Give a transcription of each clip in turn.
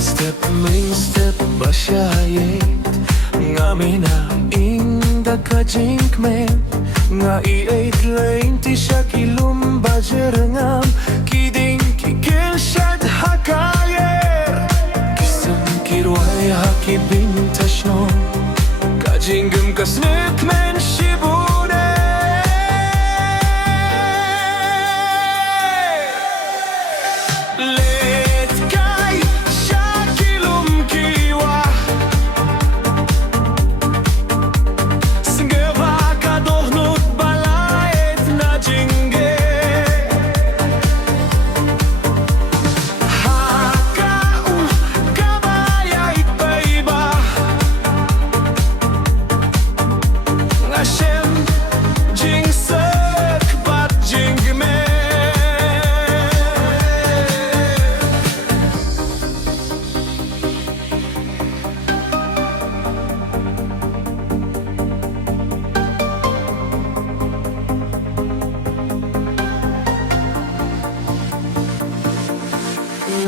step main step basyayet nga mina inda ka jinkme nga i-8 lane ti siya kilum bajerengam kiding kikil shad hakayer kisam kirway hakibintasyon kajingam kasnit men shibune Leit kai shakilum kiwa Sngeva kadohnut balait na jinge Haka kabayait paiba Ngashem jingsak bat jingme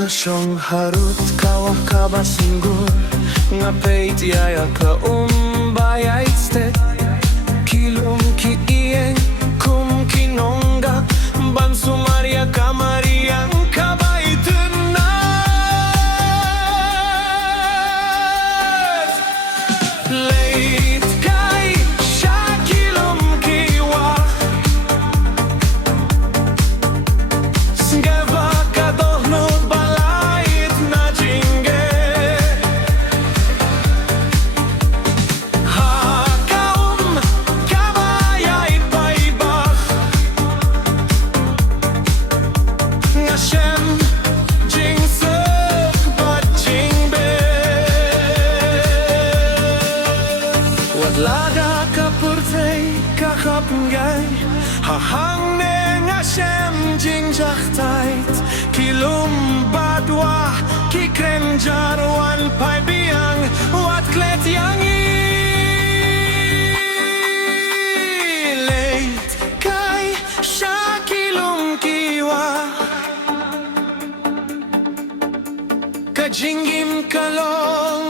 Shong harut kawah kabasinggur ngapeit yaya ka bayait stek kilum ki ieng kum kinonga ban sumaria kamariang kabaitenat Leit kai shakilum kiwa Sngeva kadohnut balait na jinge Hakaum kabayait paibach Ngashem jingsek bat jingbe Wadlaga kapurtei kakapngay Hahangne ngashem jingjachtait Kilum badwa kikrenjarwan paibiang Wat klet yangi Leit kai shakilum kiwa Kajingim kalong